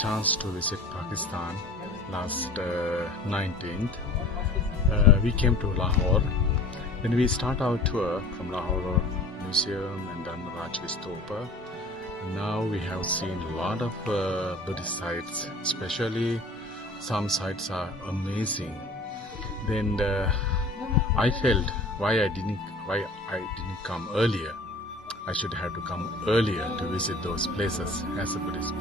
chance to visit Pakistan last 19th. We came to Lahore. Then we start our tour from Lahore Museum and then Rajki Stupa. Now we have seen a lot of Buddhist sites, especially some sites are amazing. Then I felt why I didn't come earlier. I should have to come earlier to visit those places as a Buddhist.